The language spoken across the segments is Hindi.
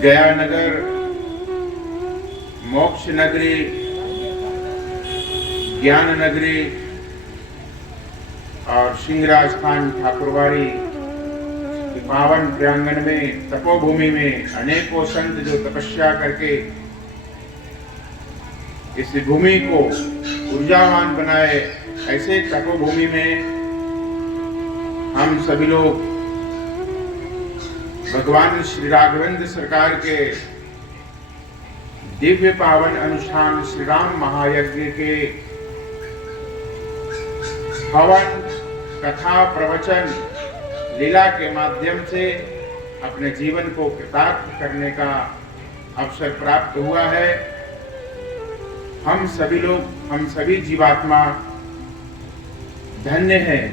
गया नगर, मोक्ष नगरी, ज्ञान नगरी और सिंहराज खान ठाकुरवाड़ी के पावन प्रांगण में, तपोभूमि में अनेकों संत जो तपस्या करके इस भूमि को ऊर्जावान बनाए, ऐसे तपोभूमि में हम सभी लोग भगवान श्री राघवेंद्र सरकार के दिव्य पावन अनुष्ठान श्री राम महायज्ञ के हवन, कथा, प्रवचन, लीला के माध्यम से अपने जीवन को कृतार्थ करने का अवसर प्राप्त हुआ है। हम सभी लोग, हम सभी जीवात्मा धन्य हैं।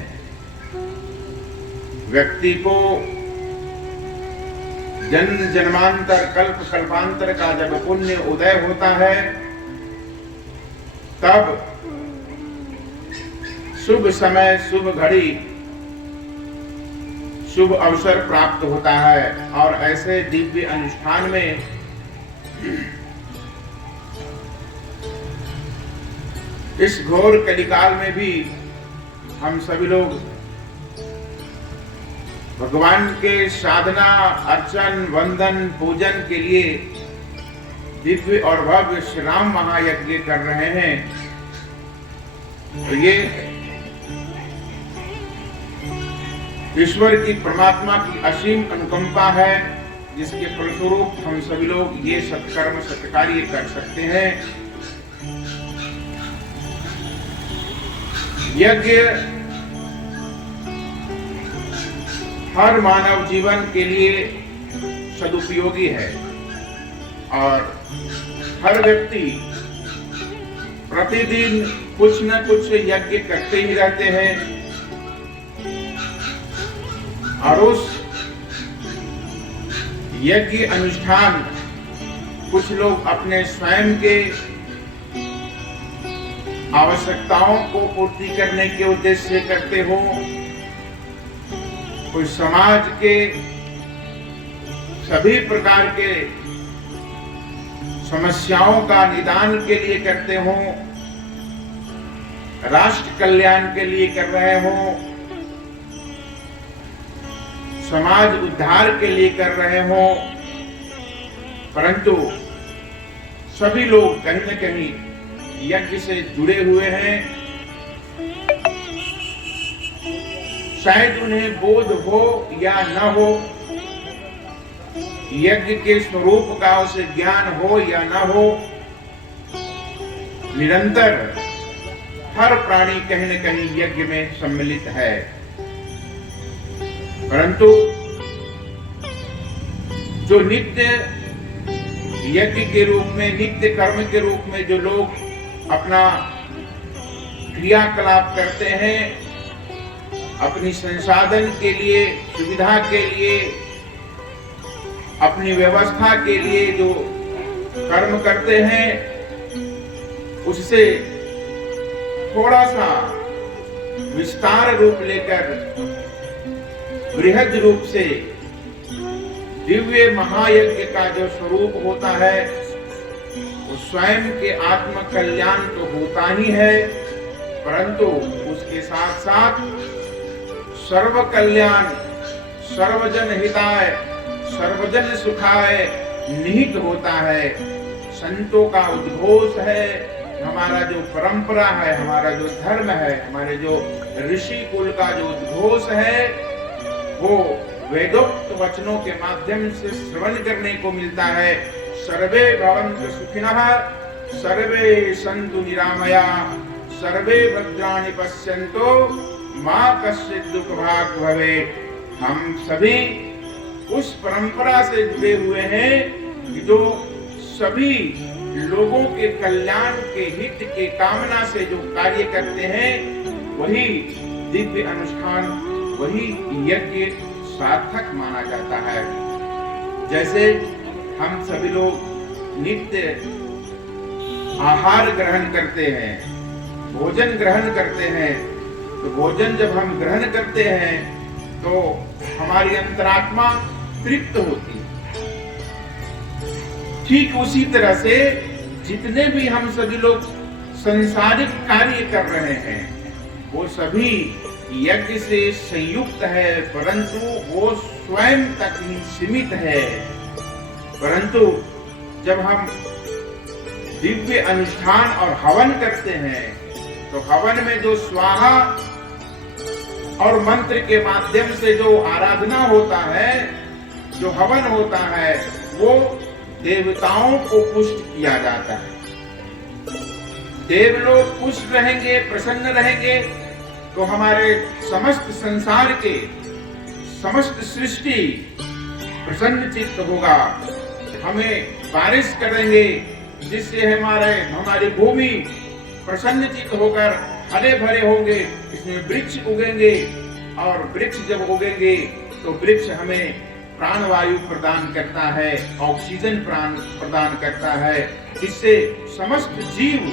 व्यक्ति को जन्म जन्मांतर, कल्प कल्पांतर का जब पुण्य उदय होता है, तब शुभ समय, शुभ घड़ी, शुभ अवसर प्राप्त होता है। और ऐसे दिव्य अनुष्ठान में इस घोर कलिकाल में भी हम सभी लोग भगवान के साधना, अर्चन, वंदन, पूजन के लिए दिव्य और भव्य श्री राम महायज्ञ कर रहे हैं। तो ये ईश्वर की, परमात्मा की असीम अनुकंपा है, जिसके फलस्वरूप हम सभी लोग ये सत्कर्म, सत्कार्य कर सकते हैं। यज्ञ हर मानव जीवन के लिए सदुपयोगी है और हर व्यक्ति प्रतिदिन कुछ न कुछ यज्ञ करते ही रहते हैं। और उस यज्ञ अनुष्ठान कुछ लोग अपने स्वयं के आवश्यकताओं को पूर्ति करने के उद्देश्य से करते हो, कोई समाज के सभी प्रकार के समस्याओं का निदान के लिए करते हो, राष्ट्र कल्याण के लिए कर रहे हो, समाज उद्धार के लिए कर रहे हो। परंतु सभी लोग कहीं न कहीं यज्ञ से जुड़े हुए हैं। शायद उन्हें बोध हो या न हो, यज्ञ के स्वरूप का उसे ज्ञान हो या न हो, निरंतर हर प्राणी कहीं न कहीं यज्ञ में सम्मिलित है। परंतु जो नित्य यज्ञ के रूप में, नित्य कर्म के रूप में जो लोग अपना क्रियाकलाप करते हैं, अपनी संसाधन के लिए, सुविधा के लिए, अपनी व्यवस्था के लिए जो कर्म करते हैं, उससे थोड़ा सा विस्तार रूप लेकर बृहद रूप से दिव्य महायज्ञ का जो स्वरूप होता है, वो स्वयं के आत्म कल्याण तो होता ही है, परंतु उसके साथ साथ सर्व कल्याण, सर्वजन हिताय, सर्वजन सुखाय निहित होता है। संतों का उद्घोष है, हमारा जो परंपरा है, हमारा जो धर्म है, हमारे जो ऋषि कुल का जो उद्घोष है, वो वेदोक्त वचनों के माध्यम से श्रवण करने को मिलता है। सर्वे भवन्तु सुखिनः, सर्वे सन्तु निरामया, सर्वे भद्राणि पश्यन्तु, मा कश्चित् दुःखभाग् भवेत्। हम सभी उस परंपरा से जुड़े हुए हैं कि जो सभी लोगों के कल्याण के हित के कामना से जो कार्य करते हैं, वही दिव्य अनुष्ठान, वही यज्ञ सार्थक माना जाता है। जैसे हम सभी लोग नित्य आहार ग्रहण करते हैं, भोजन ग्रहण करते हैं, तो भोजन जब हम ग्रहण करते हैं तो हमारी अंतरात्मा तृप्त होती है। ठीक उसी तरह से जितने भी हम सभी लोग संसारिक कार्य कर रहे हैं वो सभी यज्ञ से संयुक्त है, परंतु वो स्वयं तक ही सीमित है। परंतु जब हम दिव्य अनुष्ठान और हवन करते हैं तो हवन में जो स्वाहा और मंत्र के माध्यम से जो आराधना होता है, जो हवन होता है, वो देवताओं को पुष्ट किया जाता है। देवलोग पुष्ट रहेंगे, प्रसन्न रहेंगे तो हमारे समस्त संसार के समस्त सृष्टि प्रसन्न चित्त होगा। हमें बारिश करेंगे जिससे हमारी भूमि प्रसन्न चित्त होकर हरे भरे होंगे, इसमें वृक्ष उगेंगे और वृक्ष जब उगेंगे तो वृक्ष हमें प्राणवायु प्रदान करता है, ऑक्सीजन प्रदान करता है, जिससे समस्त जीव,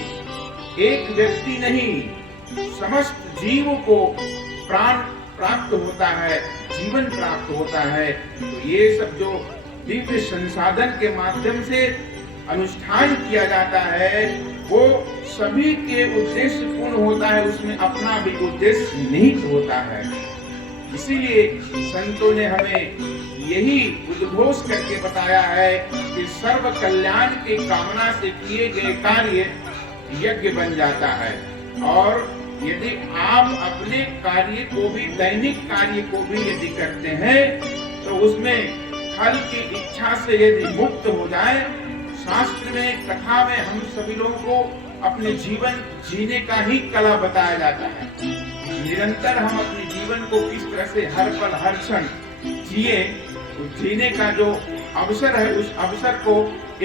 एक व्यक्ति नहीं, समस्त जीव को प्राण प्राप्त होता है, जीवन प्राप्त होता है। तो ये सब जो दिव्य संसाधन के माध्यम से अनुष्ठान किया जाता है वो सभी के उद्देश्य पूर्ण होता है, उसमें अपना भी उद्देश्य निहित होता है। इसीलिए संतों ने हमें यही उद्घोष करके बताया है कि सर्व कल्याण की कामना से किए गए कार्य यज्ञ बन जाता है। और यदि आप अपने कार्य को भी, दैनिक कार्य को भी यदि करते हैं तो उसमें फल की इच्छा से यदि मुक्त हो जाए, शास्त्र में, कथा में हम सभी लोगों को अपने जीवन जीने का ही कला बताया जाता है। निरंतर हम अपने जीवन को किस तरह से हर पल हर क्षण जिए, तो जीने का जो अवसर है उस अवसर को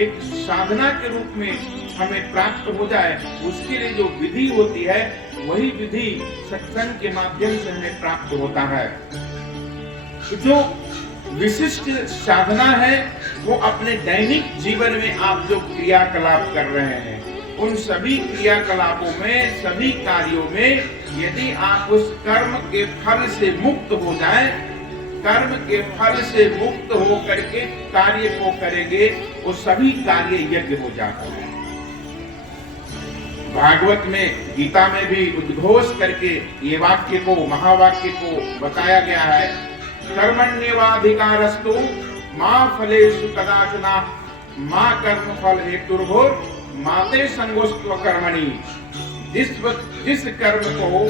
एक साधना के रूप में हमें प्राप्त हो जाए, उसके लिए जो विधि होती है वही विधि सत्संग के माध्यम से हमें प्राप्त होता है। तो जो विशिष्ट साधना है वो अपने दैनिक जीवन में आप जो क्रियाकलाप कर रहे हैं, उन सभी क्रियाकलापों में, सभी कार्यों में यदि आप उस कर्म के फल से मुक्त हो जाएं, कर्म के फल से मुक्त हो करके कार्य को करेंगे, वो सभी कार्य यज्ञ हो जाता है। भागवत में, गीता में भी उद्घोष करके ये वाक्य को, महावाक्य को बताया गया है, कर्मण्येवाधिकारस्तु मा फलेषु कदाचन मा कर्म फल हेतुर्भुर् माते संगोस्त्व कर्मणि। जिस कर्म को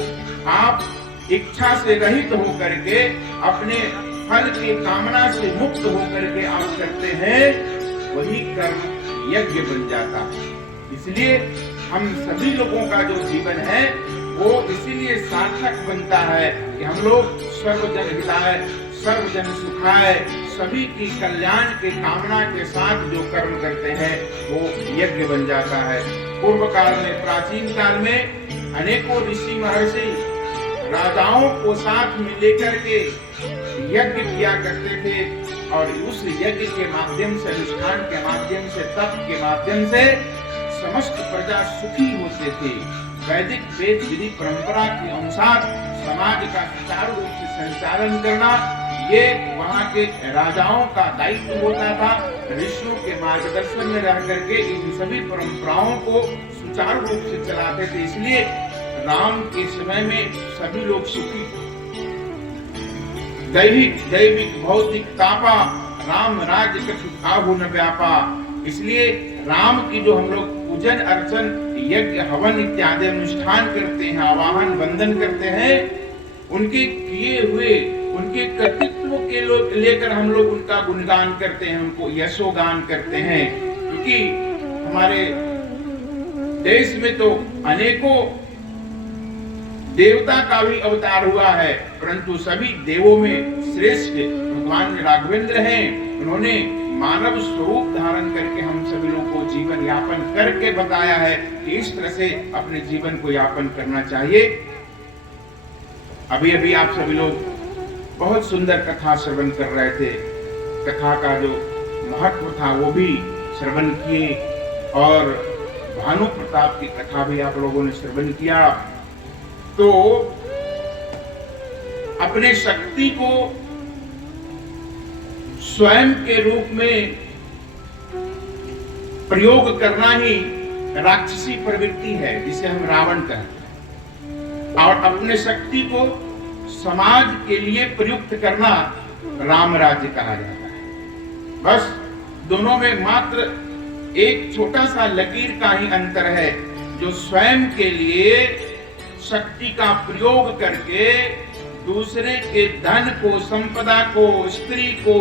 आप इच्छा से रहित होकर के, अपने फल की कामना से मुक्त होकर के आप करते हैं, वही कर्म यज्ञ बन जाता है। इसलिए हम सभी लोगों का जो जीवन है वो इसीलिए सार्थक बनता है कि हम लोग सर्वजन हिताय, सर्वजन सुखाय, सभी की कल्याण के कामना के साथ जो कर्म करते हैं वो यज्ञ बन जाता है। पूर्व काल में, प्राचीन काल में अनेकों ऋषि महर्षि राजाओं को साथ में लेकर के यज्ञ किया करते थे और उस यज्ञ के माध्यम से, अनुष्ठान के माध्यम से, तप के माध्यम से समस्त प्रजा सुखी होते थे। वैदिक वेद विधि परंपरा के अनुसार समाज का सुचारू रूप से संचालन करना ये वहाँ के राजाओं का दायित्व होता था। ऋषियों के मार्गदर्शन में रह करके इन सभी परंपराओं को सुचारू रूप से चलाते थे। इसलिए राम के समय में सभी लोग सुखी, दैविक भौतिक तापा, राम राज्य कछु काहू न व्यापा। इसलिए राम की जो हम लोग पूजन अर्चन, यज्ञ, हवन इत्यादि अनुष्ठान करते हैं, आवाहन वंदन करते हैं, उनके किए हुए, उनके कर्तृत्व के लेकर हम लोग उनका गुणगान करते हैं, उनको यशोगान करते हैं। क्योंकि हमारे देश में तो अनेकों देवता का भी अवतार हुआ है, परंतु सभी देवों में श्रेष्ठ भगवान राघवेंद्र हैं। उन्होंने मानव स्वरूप धारण करके हम सभी लोगों को जीवन यापन करके बताया है कि इस तरह से अपने जीवन को यापन करना चाहिए। अभी अभी आप सभी लोग बहुत सुंदर कथा श्रवण कर रहे थे। कथा का जो महत्व था वो भी श्रवण किए और भानु प्रताप की कथा भी आप लोगों ने श्रवण किया। तो अपने शक्ति को स्वयं के रूप में प्रयोग करना ही राक्षसी प्रवृत्ति है, जिसे हम रावण कहते हैं। और अपने शक्ति को समाज के लिए प्रयुक्त करना राम राज्य कहा जाता है। बस दोनों में मात्र एक छोटा सा लकीर का ही अंतर है, जो स्वयं के लिए शक्ति का प्रयोग करके दूसरे के धन को, संपदा को, स्त्री को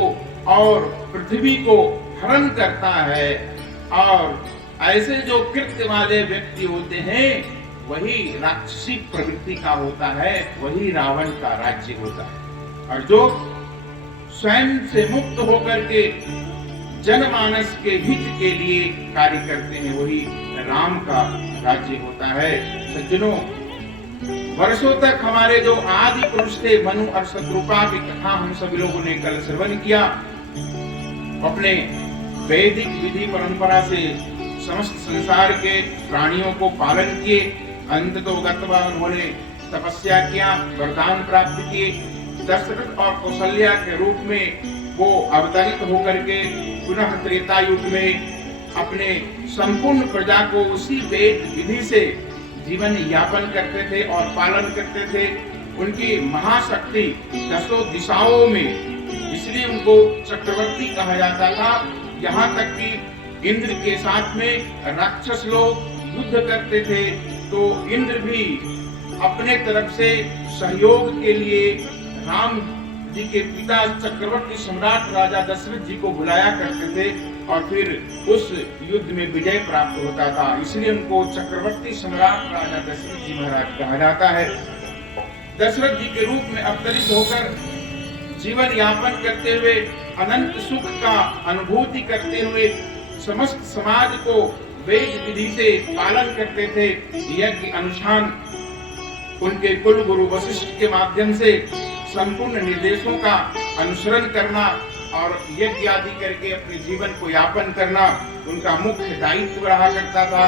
और पृथ्वी को हरण करता है। और ऐसे जो कृत्य वाले व्यक्ति होते हैं, वही राक्षसी प्रवृत्ति का होता है, वही रावण का राज्य होता है। और जो स्वयं से मुक्त होकर के जनमानस के हित के लिए कार्य करते हैं, वही राम का राज्य होता है। सज्जनों, वर्षों तक हमारे जो आदि पुरुष थे, मनु और शत्रुपा की कथा हम सभी लोगों ने कल श्रवण किया। अपने वैदिक विधि परंपरा से समस्त संसार के प्राणियों को पालन किए। अंततोगत्वा उन्होंने तपस्या किया, वरदान प्राप्त किए। दशरथ और कौशल्या के रूप में वो अवतरित होकर के पुनः त्रेता युग में अपने संपूर्ण प्रजा को उसी वेद विधि से जीवन यापन करते थे और पालन करते थे। उनकी महाशक्ति दसों दिशाओं में, इसलिए उनको चक्रवर्ती कहा जाता था। यहाँ तक कि इंद्र के साथ में राक्षस लोग युद्ध करते थे, तो इंद्र भी अपने तरफ से सहयोग के लिए राम जी के पिता चक्रवर्ती सम्राट राजा दशरथ जी को बुलाया करते थे और फिर उस युद्ध में विजय प्राप्त होता था। इसलिए उनको चक्रवर्ती सम्राट राजा दशरथ जी महाराज कहा जाता है। दशरथ जी के रूप में अवतरित होकर जीवन यापन करते हुए, अनंत सुख का अनुभूति करते हुए, समस्त समाज को वेद विधि से पालन करते थे। यज्ञ अनुष्ठान उनके कुल गुरु वशिष्ठ के माध्यम से संपूर्ण निर्देशों का अनुसरण करना और यज्ञ आदि करके अपने जीवन को यापन करना उनका मुख्य दायित्व रहा करता था।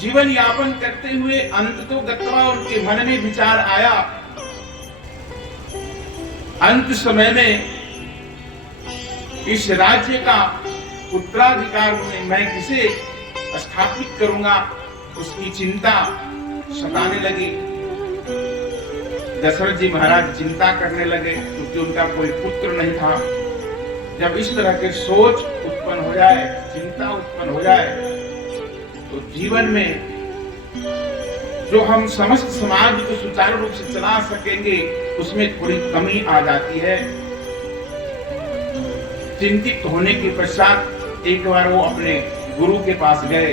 जीवन यापन करते हुए अंततोगत्वा उनके मन में विचार आया, अंत समय में इस राज्य का उत्तराधिकार मैं किसे स्थापित करूंगा, उसकी चिंता सताने लगी। दशरथ जी महाराज चिंता करने लगे, क्योंकि उनका कोई पुत्र नहीं था। जब इस तरह के सोच उत्पन्न हो जाए, चिंता उत्पन्न हो जाए, तो जीवन में जो हम समस्त समाज को सुचारू रूप से चला सकेंगे, उसमें थोड़ी कमी आ जाती है। चिंतित होने के पश्चात एक बार वो अपने गुरु के पास गए।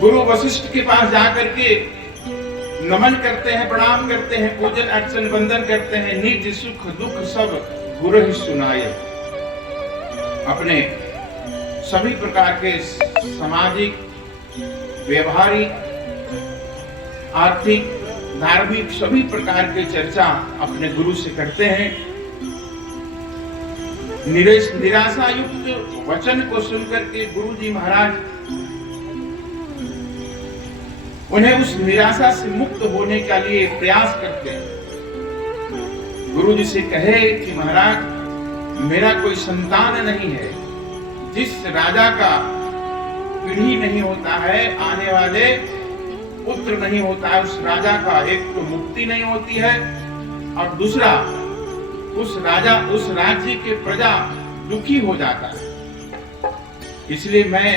गुरु वशिष्ठ के पास जाकर के नमन करते हैं, प्रणाम करते हैं, पूजन अर्चन वंदन करते हैं। निज सुख दुख सब गुरु ही सुनाए। अपने सभी प्रकार के सामाजिक, व्यवहारिक, आर्थिक, धार्मिक सभी प्रकार के चर्चा अपने गुरु से करते हैं। निराशा युक्त वचन को सुनकर के गुरु जी महाराज उन्हें उस निराशा से मुक्त होने के लिए प्रयास करते हैं। गुरु जी से कहे कि महाराज, मेरा कोई संतान नहीं है। जिस राजा का पीढ़ी नहीं होता है, आने वाले पुत्र नहीं होता है, उस राजा का एक तो मुक्ति नहीं होती है और दूसरा उस राज्य के प्रजा दुखी हो जाता है। इसलिए मैं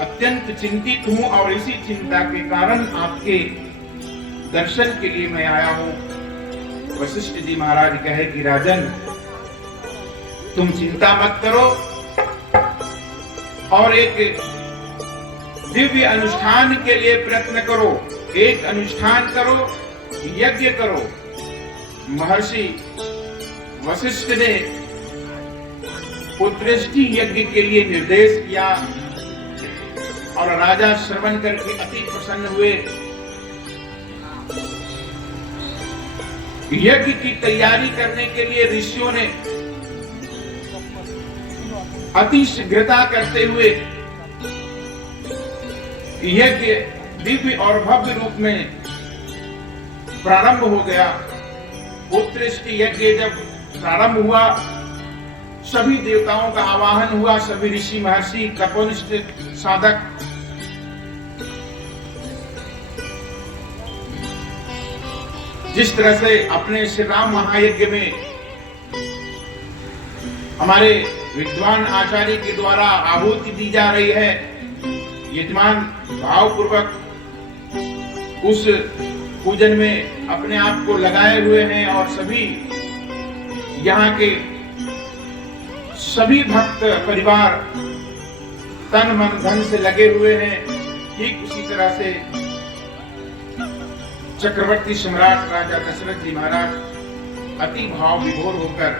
अत्यंत चिंतित हूं और इसी चिंता के कारण आपके दर्शन के लिए मैं आया हूं। वशिष्ठ जी महाराज कहे कि राजन, तुम चिंता मत करो और एक दिव्य अनुष्ठान के लिए प्रयत्न करो। एक अनुष्ठान करो, यज्ञ करो। महर्षि वशिष्ठ ने पुत्रष्टि यज्ञ के लिए निर्देश किया और राजा श्रवण करके अति प्रसन्न हुए। यज्ञ की तैयारी करने के लिए ऋषियों ने अति शीघ्रता करते हुए यज्ञ दिव्य और भव्य रूप में प्रारंभ हो गया। पुत्रष्टि यज्ञ जब प्रारंभ हुआ सभी देवताओं का आवाहन हुआ, सभी ऋषि महर्षि तपोनिष्ठ साधक जिस तरह से अपने श्री राम महायज्ञ में हमारे विद्वान आचार्य के द्वारा आहुति दी जा रही है, यजमान भावपूर्वक उस पूजन में अपने आप को लगाए हुए हैं और सभी यहाँ के सभी भक्त परिवार तन मन धन से लगे हुए हैं। ठीक उसी तरह से चक्रवर्ती सम्राट राजा दशरथ जी महाराज अति भाव विभोर होकर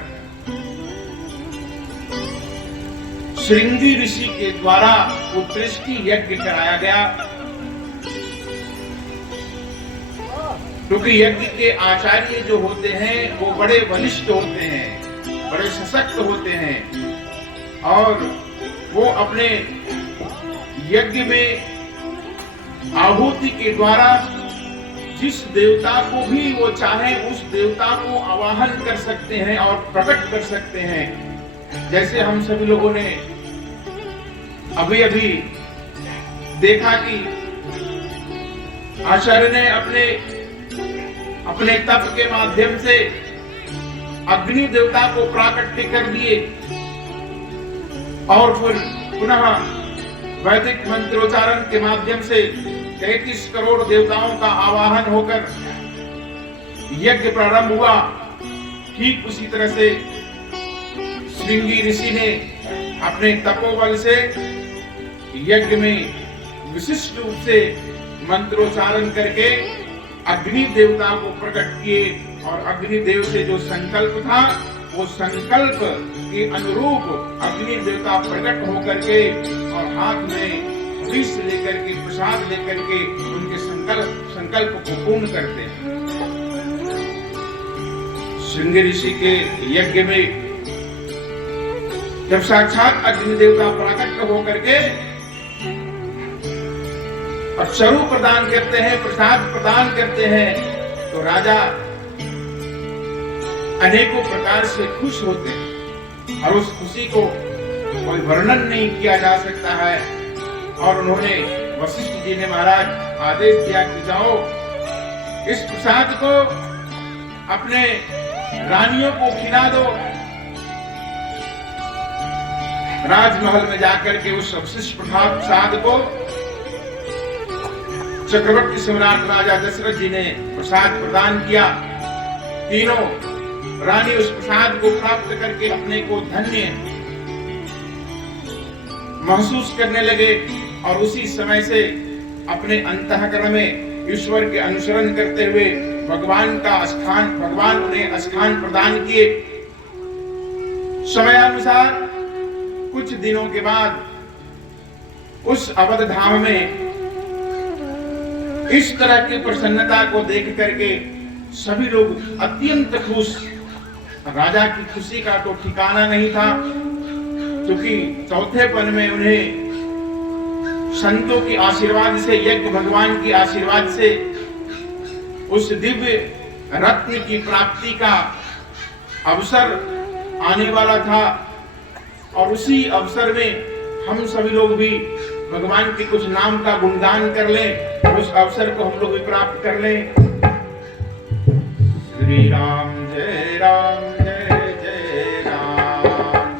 श्रृंगी ऋषि के द्वारा उत्कृष्टि यज्ञ कराया गया, क्योंकि यज्ञ के आचार्य जो होते हैं वो बड़े बलिष्ठ होते हैं, बड़े सशक्त होते हैं और वो अपने यज्ञ में आहुति के द्वारा जिस देवता को भी वो चाहे उस देवता को आवाहन कर सकते हैं और प्रकट कर सकते हैं। जैसे हम सभी लोगों ने अभी अभी देखा कि आचार्य ने अपने तप के माध्यम से अग्नि देवता को प्राकट्य कर दिए और फिर पुनः वैदिक मंत्रोच्चारण के माध्यम से 33 करोड़ देवताओं का आवाहन होकर यज्ञ प्रारंभ हुआ। ठीक उसी तरह से श्रृंगी ऋषि ने अपने तपोबल से यज्ञ में विशिष्ट रूप से मंत्रोच्चारण करके अग्नि देवता को प्रकट किए और अग्नि देव से जो संकल्प था वो संकल्प के अनुरूप अग्नि देवता प्रकट होकर के और हाथ में विष लेकर के प्रसाद लेकर के उनके संकल्प को पूर्ण करते हैं। श्रृंगी ऋषि के यज्ञ में जब साक्षात अग्नि देवता प्रकट होकर के और चरु प्रदान करते हैं, प्रसाद प्रदान करते हैं, तो राजा अनेकों प्रकार से खुश होते हैं और उस खुशी को कोई वर्णन नहीं किया जा सकता है। और उन्होंने वशिष्ठ जी ने महाराज आदेश दिया कि जाओ इस प्रसाद को अपने रानियों को खिला दो। राजमहल में जाकर के उस अवशिष्ट प्रसाद को चक्रवर्ती सम्राट राजा दशरथ जी ने प्रसाद प्रदान किया। तीनों रानी उस प्रसाद को प्राप्त करके अपने को धन्य महसूस करने लगे और उसी समय से अपने अंतःकरण में ईश्वर के अनुसरण करते हुए भगवान उन्हें स्थान प्रदान किए। समयानुसार कुछ दिनों के बाद उस अवध धाम में इस तरह की प्रसन्नता को देख करके सभी लोग अत्यंत खुश। राजा की खुशी का तो ठिकाना नहीं था, क्योंकि चौथेपन में उन्हें संतों के आशीर्वाद से, यज्ञ भगवान के आशीर्वाद से उस दिव्य रत्न की प्राप्ति का अवसर आने वाला था। और उसी अवसर में हम सभी लोग भी भगवान के कुछ नाम का गुणगान कर लें, उस अवसर को हम लोग भी प्राप्त कर लें। श्री राम जय राम जय जय राम,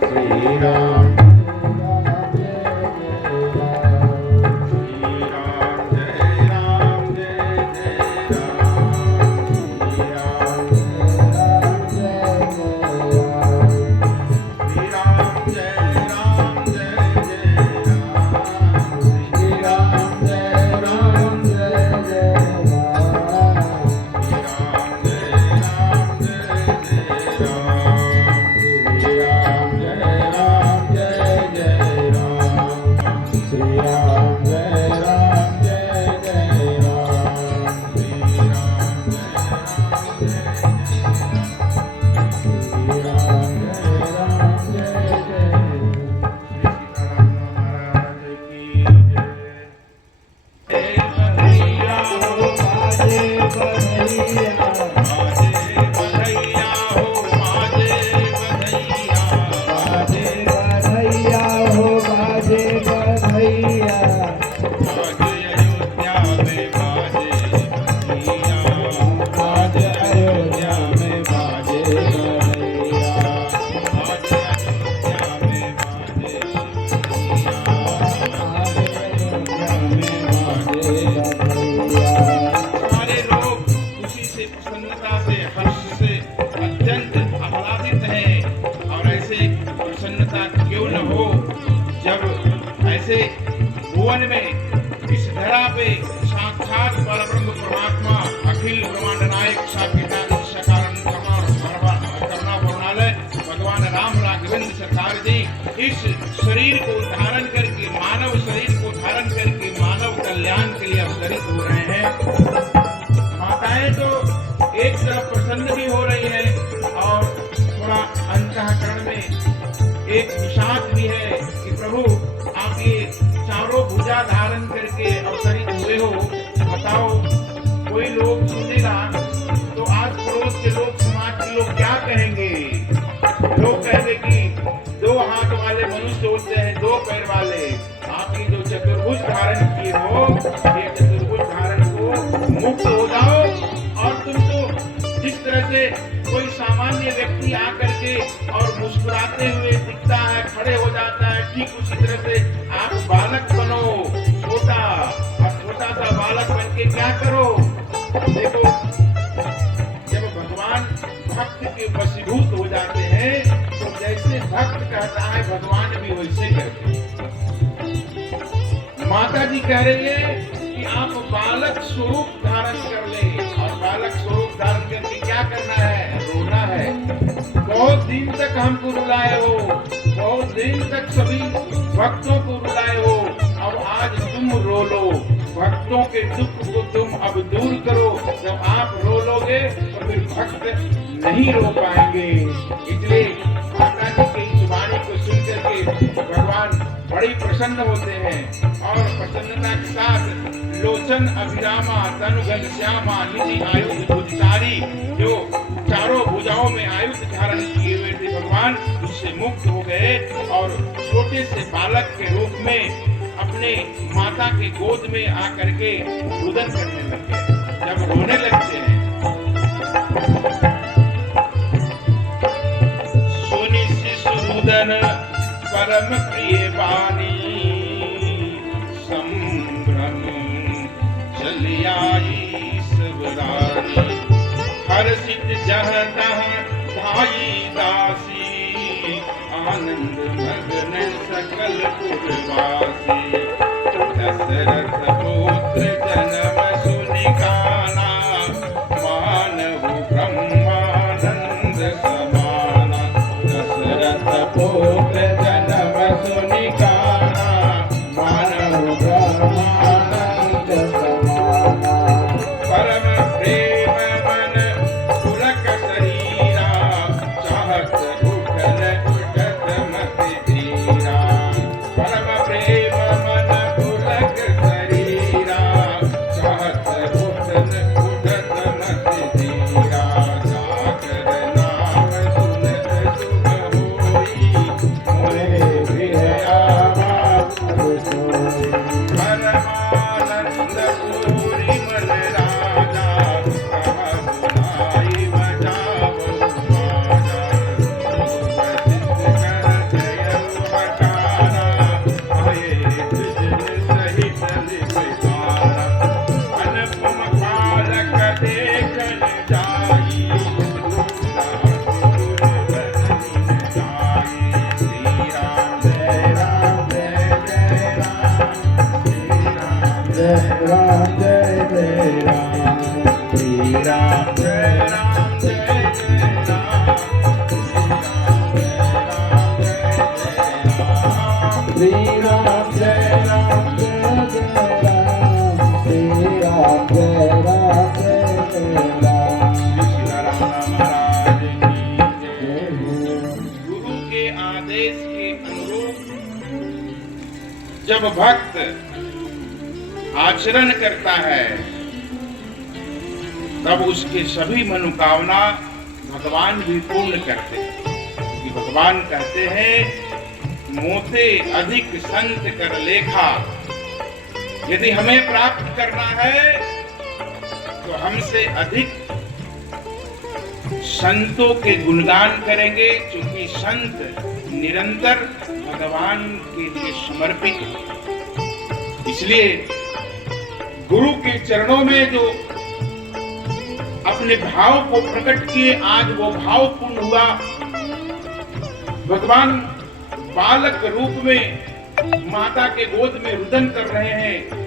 श्री राम भुवन में, इस धरा पे साक्षात परब्रह्म परमात्मा अखिल ब्रह्मांड नायक कारण करुणा वर्णालय भगवान राम राघवेंद्र सरकार जी इस शरीर को धारण करके, मानव शरीर को धारण करके मानव कल्याण के लिए अवतरित हो रहे हैं। माताएं तो एक तरफ प्रसन्न भी हो रही है और थोड़ा अंतःकरण में एक विषाद भी है कि प्रभु आप ये चारों भुजा धारण करके अवतरित हुए हो, बताओ कोई लोग सुनेगा तो आज पड़ोस के लोग, समाज के लोग क्या कहेंगे? लोग कहेंगे कि दो हाथ वाले मनुष्य होते हैं, दो पैर वाले, आप ये जो चतुर्भुज धारण किए हो, ये चतुर्भुज धारण को मुक्त हो जाओ। और तुम तो जिस तरह से कोई सामान्य व्यक्ति आकर के और मुस्कुराते हुए दिखता है, खड़े हो जाता है, ठीक उसी तरह से आप बालक बनो, छोटा, और छोटा सा बालक बन के क्या करो? देखो, जब भगवान भक्त के वशीभूत हो जाते हैं तो जैसे भक्त कहता है भगवान भी वैसे करते हैं। माता जी कह रही है कि आप बालक स्वरूप धारण कर ले, और बालक स्वरूप धारण करके क्या करना है? रोना है। बहुत दिन तक हमको रुलाए हो, बहुत दिन तक सभी भक्तों को रुलाए हो, अब आज तुम रो लो, भक्तों के दुख को तुम अब दूर करो। जब आप रो लोगे तो फिर भक्त नहीं रो पाएंगे। इसलिए माता जी की इस वाणी को सुन करके भगवान बड़ी प्रसन्न होते हैं और प्रसन्नता के साथ लोचन अभिरामा तनु घनश्यामा निधि आयुध भुजधारी, जो चारों भुजाओं में आयुध धारण किए हुए थे भगवान, उससे मुक्त हो गए और छोटे से बालक के रूप में अपने माता के गोद में आकर के रुदन करने लगे। जब रोने लगते हैं, सुनि शिशु रुदन परम प्रिय वाणी, संभ्रम चली आई सब रानी, हर्षित जहाँ तहाँ धाई दासी, आनंद मगन सकल पुरवासी, दशरथ पुत्र जन्म सुनि काना, मानव ब्रह्मानंद समाना, दशरथ पुत्र जन्म सुनि काना, मानव ब्रह्मानंद समाना, परम प्रेम मन पुलक शरीरा, चाहत उठन उठत मति धीरा, परम प्रेम मन पुलक शरीरा, चाहत उठन उठत मति धीरा, जाकर नाम सुनत सुख होई, मोहे गृह आबाद सोई, परमानंद पूरी मन राजा, कहा बुलाई बजावो बाजा, वशिष्ठ कर जयऊ हठारा, आए दुजन सहित लिखवारा, अनुपम बालक देखन जाई, रामपुर बननी जाई, श्री राम जय राम जय जय राम, श्री राम जय राम जय जय राम, श्री राम जय राम जय जय राम, श्री राम जय राम जय जय राम, श्री राम जय राम जय जय राम, श्री राम महाराज की जय। गुरु के आदेश के अनुरूप जब भक्त आचरण करता है तब उसके सभी मनोकामना भगवान भी पूर्ण करते हैं। क्योंकि भगवान कहते हैं मोते अधिक संत कर लेखा, यदि हमें प्राप्त करना है तो हमसे अधिक संतों के गुणगान करेंगे, क्योंकि संत निरंतर भगवान के लिए समर्पित हो। इसलिए गुरु के चरणों में जो अपने भाव को प्रकट किए, आज वो भाव पूर्ण हुआ। भगवान बालक रूप में माता के गोद में रुदन कर रहे हैं।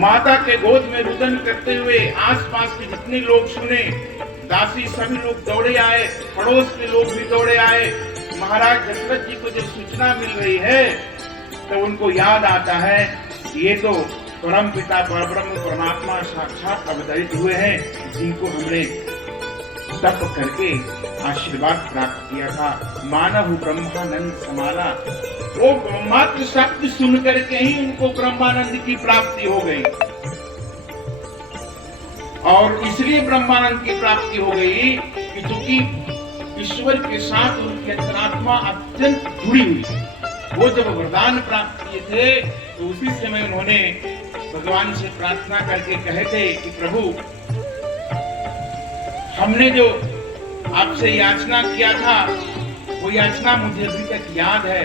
माता के गोद में रुदन करते हुए आसपास के जितने लोग सुने, दासी सभी लोग दौड़े आए, पड़ोस के लोग भी दौड़े आए। महाराज दशरथ जी को जब सूचना मिल रही है तो उनको याद आता है ये तो परम पिता परब्रह्म परमात्मा साक्षात अवतरित हुए हैं, जिनको हमने तप करके आशीर्वाद प्राप्त किया था। मानव ब्रह्मानंद समाना, वो मात्र शब्द सुन करके ही उनको ब्रह्मानंद की प्राप्ति हो गई, और इसलिए ब्रह्मानंद की प्राप्ति हो गई कि चूंकि ईश्वर के साथ उनकी अंतरात्मा अत्यंत जुड़ी हुई थी। वो जब वरदान प्राप्त किए थे तो उसी समय उन्होंने भगवान से प्रार्थना करके कहे थे कि प्रभु, हमने जो आपसे याचना किया था वो याचना मुझे अभी तक याद है।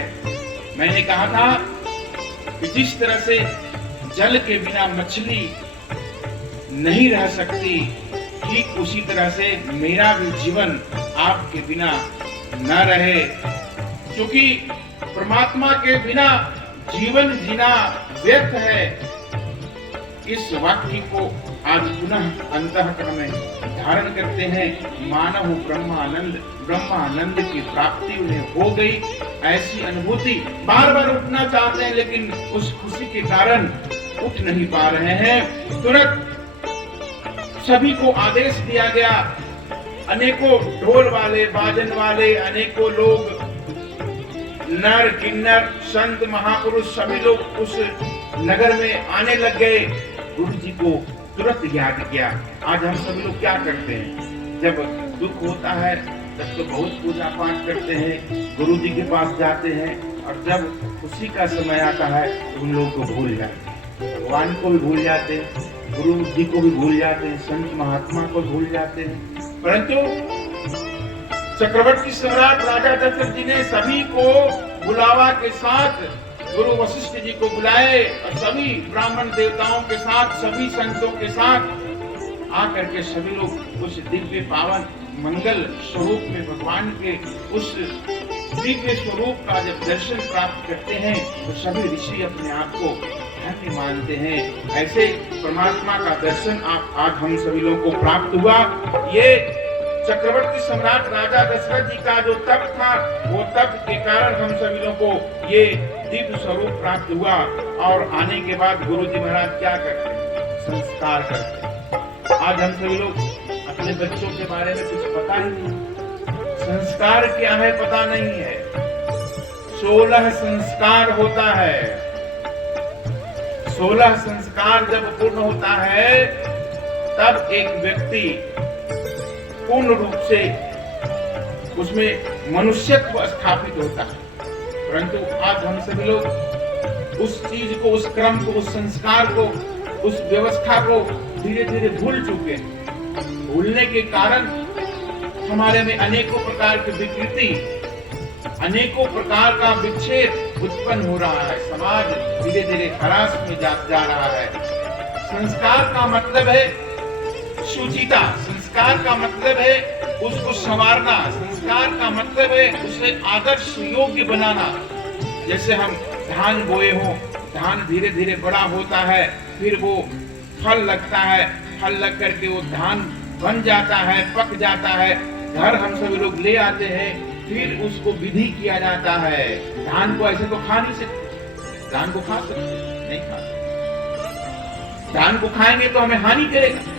मैंने कहा था कि जिस तरह से जल के बिना मछली नहीं रह सकती, ठीक उसी तरह से मेरा भी जीवन आपके बिना न रहे, क्योंकि परमात्मा के बिना जीवन जीना व्यर्थ है। इस वाक्य को आज पुनः अंतःकरण में धारण करते हैं। मानव ब्रह्मानंद की प्राप्ति उन्हें हो गई। ऐसी अनुभूति बार बार उठना चाहते हैं, लेकिन उस खुशी के कारण उठ नहीं पा रहे हैं। तुरंत सभी को आदेश दिया गया, अनेकों ढोल वाले, बाजन वाले, अनेकों लोग, नर किन्नर, संत महापुरुष सभी लोग उस नगर में आने लग गए। गुरु जी को तुरंत याद किया। आज हम सभी लोग क्या करते हैं, जब दुख होता है तब तो बहुत पूजा पाठ करते हैं, गुरु जी के पास जाते हैं, और जब खुशी का समय आता है तो उन लोगों को भूल जाते हैं, भगवान को भी भूल जाते हैं, गुरु जी को भी भूल जाते हैं, संत महात्मा को भूल जाते हैं। परंतु चक्रवर्ती सम्राट राजा दशरथ जी ने सभी को बुलावा के साथ गुरु वशिष्ठ जी को बुलाए, और सभी ब्राह्मण देवताओं के साथ, सभी संतों के साथ आकर के सभी लोग उस दिव्य पावन मंगल स्वरूप में भगवान के उस दिव्य स्वरूप का जब दर्शन प्राप्त करते हैं तो सभी ऋषि अपने आप को धन्य मानते हैं। ऐसे परमात्मा का दर्शन आज हम सभी लोगों को प्राप्त हुआ। ये चक्रवर्ती सम्राट राजा दशरथ जी का जो तप था, वो तप के कारण हम सभी लोगों को ये दिव्य स्वरूप प्राप्त हुआ। और आने के बाद गुरु जी महाराज क्या करते हैं, संस्कार करते हैं। आज हम सभी लोग अपने बच्चों के बारे में कुछ पता ही नहीं, संस्कार क्या है पता नहीं है। 16 संस्कार होता है, 16 संस्कार जब पूर्ण होता है तब एक व्यक्ति पूर्ण रूप से उसमें मनुष्यत्व स्थापित होता है। परंतु आज हम सभी लोग उस चीज को, उस क्रम को, उस संस्कार को, उस व्यवस्था को धीरे धीरे भूल चुके हैं। भूलने के कारण हमारे में अनेकों प्रकार की विकृति, अनेकों प्रकार का विच्छेद उत्पन्न हो रहा है। समाज धीरे धीरे खराश में जा रहा है। संस्कार का मतलब है शुचिता, संस्कार का मतलब है उसको संवारना, संस्कार का मतलब है उसे आदर्श योग्य बनाना। जैसे हम धान बोए हो, धान धीरे धीरे बड़ा होता है, फिर वो फल लगता है, फल लग करके वो धान बन जाता है, पक जाता है, घर हम सभी लोग ले आते हैं, फिर उसको विधि किया जाता है। धान को ऐसे तो खा नहीं सकते, धान को खा सकते नहीं, खा सकते। धान को खाएंगे तो हमें हानि करेगा।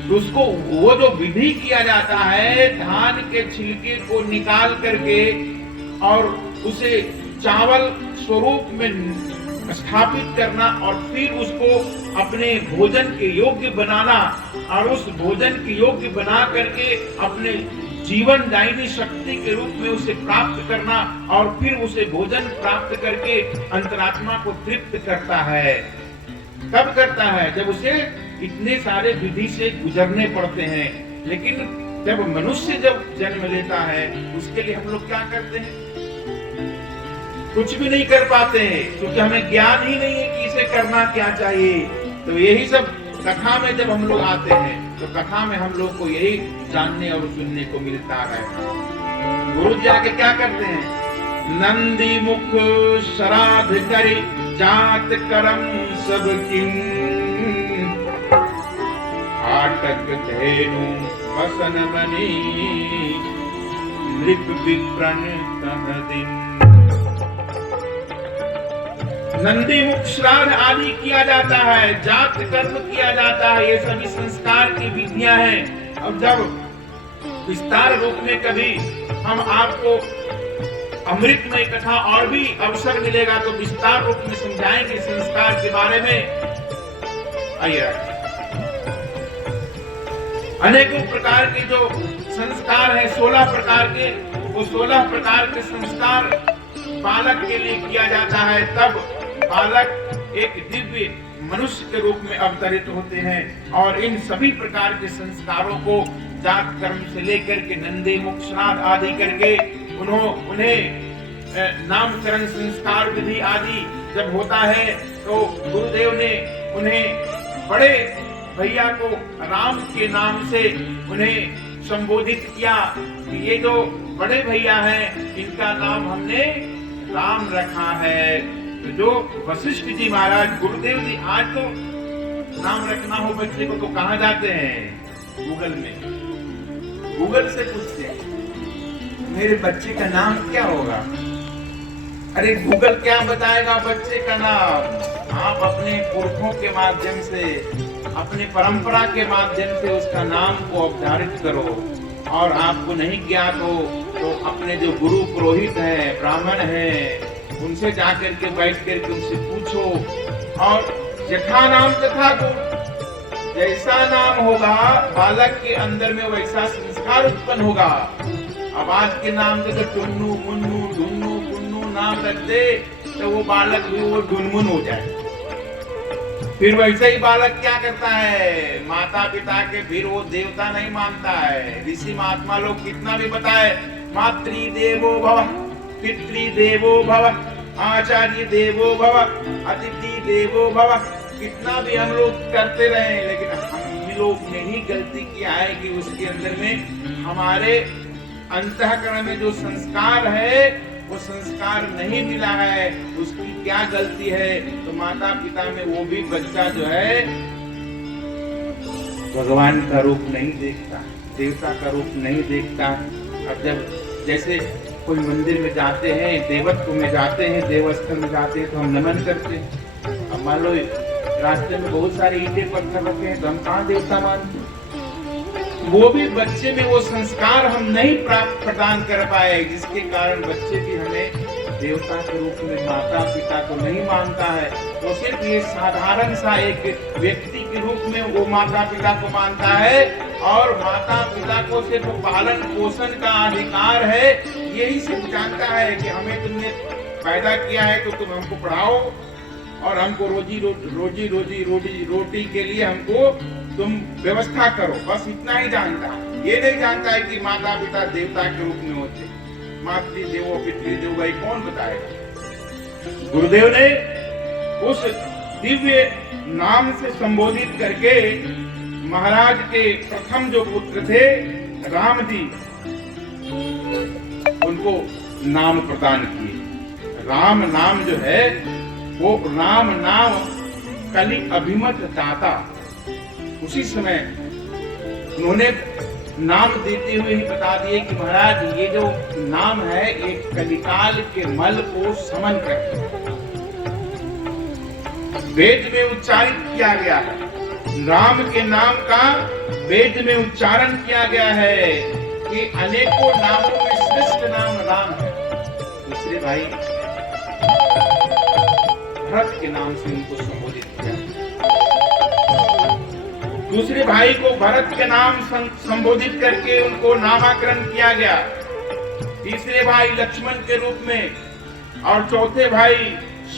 तो उसको वो जो विधि किया जाता है, धान के छिलके को निकाल करके और उसे चावल स्वरूप में स्थापित करना, और फिर उसको अपने भोजन के योग्य बनाना, और उस भोजन के योग्य बना करके अपने जीवन दायिनी शक्ति के रूप में उसे प्राप्त करना, और फिर उसे भोजन प्राप्त करके अंतरात्मा को तृप्त करता है। कब करता है? जब उसे इतने सारे विधि से गुजरने पड़ते हैं। लेकिन जब मनुष्य जब जन्म लेता है, उसके लिए हम लोग क्या करते हैं? कुछ भी नहीं कर पाते हैं, क्योंकि हमें ज्ञान ही नहीं है कि इसे करना क्या चाहिए। तो यही सब कथा में जब हम लोग आते हैं तो कथा में हम लोग को यही जानने और सुनने को मिलता है। गुरु जी आके क्या करते हैं? नंदी मुख श्राद्ध करि जात करम सब किन। आटक धेनु वसन बनी नृप विप्रण तह दिन। नंदी मुख श्राद्ध आदि किया जाता है, जात कर्म किया जाता है, ये सभी संस्कार की विधियां हैं। अब जब विस्तार रूप में कभी हम आपको अमृतमय कथा और भी अवसर मिलेगा तो विस्तार रूप में समझाएंगे संस्कार के बारे में। आइए, अनेकों प्रकार के जो संस्कार है 16 प्रकार के, वो 16 प्रकार के संस्कार बालक के लिए किया जाता है। तब बालक एक दिव्य मनुष्य के रूप में अवतरित होते हैं और इन सभी प्रकार के संस्कारों को जात कर्म से लेकर के नंदी मुख श्राद्ध आदि करके उन्हें नामकरण संस्कार विधि आदि जब होता है तो गुरुदेव ने उन्हें बड़े भैया को राम के नाम से उन्हें संबोधित किया कि ये जो बड़े भैया हैं इनका नाम हमने राम रखा है। तो जो वशिष्ठ जी महाराज गुरुदेव जी आज तो नाम रखना हो बच्चे को तो कहाँ जाते हैं? गूगल में, गूगल से पूछते हैं मेरे बच्चे का नाम क्या होगा। अरे गूगल क्या बताएगा बच्चे का नाम? आप अपने पुरखों के माध्यम से, अपने परंपरा के माध्यम से उसका नाम को अवधारित करो। और आपको नहीं ज्ञात हो तो अपने जो गुरु पुरोहित है, ब्राह्मण है, उनसे जाकर के बैठ करके उनसे पूछो। और यथा नाम तथा गुण, जैसा नाम होगा बालक के अंदर में वैसा संस्कार उत्पन्न होगा। अब आज के नाम से तो टुन्नू मुन्नू ढुन्नू कुन्नू नाम रख दे तो वो बालक भी वो ढुनमुन हो जाए। फिर वैसे ही बालक क्या करता है, माता पिता के फिर वो देवता नहीं मानता है। ऋषि महात्मा लोग कितना भी बताए, मातृ देवो भव, पितृ देवो भव, आचार्य देवो भव, अतिथि देवो भव, कितना भी हम लोग करते रहे, लेकिन हम लोग ने ही गलती किया है कि उसके अंदर में हमारे अंतःकरण में जो संस्कार है वो संस्कार नहीं मिला है। उसकी क्या गलती है? तो माता पिता में वो भी बच्चा जो है भगवान का रूप नहीं देखता, देवता का रूप नहीं देखता। अब जब जैसे कोई मंदिर में जाते हैं, देवत्व में जाते हैं, देवस्थल में जाते हैं तो हम नमन करते हैं। अब मान लो रास्ते में बहुत सारे ईंटे पत्थर रखे हैं तो हम कहाँ देवता मानते हैं? वो भी बच्चे में वो संस्कार हम नहीं प्राप्त प्रदान कर पाए, जिसके कारण बच्चे भी हमें देवता के रूप में माता पिता को नहीं मानता है। वो सिर्फ ये साधारण सा एक व्यक्ति के रूप में वो माता पिता को मानता है और माता पिता को सिर्फ पालन पोषण का अधिकार है। यही सिर्फ जानता है कि हमें तुमने पैदा किया है तो तुम हमको पढ़ाओ और हमको रोटी के लिए हमको तुम व्यवस्था करो, बस इतना ही जानता है। ये नहीं जानता है कि माता पिता देवता के रूप में होते। मातृ देवो पितृ देवो ये कौन बताएगा? गुरुदेव ने उस दिव्य नाम से संबोधित करके महाराज के प्रथम जो पुत्र थे राम जी, उनको नाम प्रदान किए। राम नाम जो है वो राम नाम कलि अभिमत दाता। उसी समय उन्होंने नाम देते हुए ही बता दिए कि महाराज ये जो नाम है एक कलिकाल के मल को समन करते हैं। वेद में उच्चारित किया गया है, राम के नाम का वेद में उच्चारण किया गया है कि अनेकों नामों में श्रेष्ठ नाम राम है। दूसरे भाई भरत के नाम से उनको संबोधित किया। दूसरे भाई को भरत के नाम संबोधित करके उनको नामकरण किया गया। तीसरे भाई लक्ष्मण के रूप में और चौथे भाई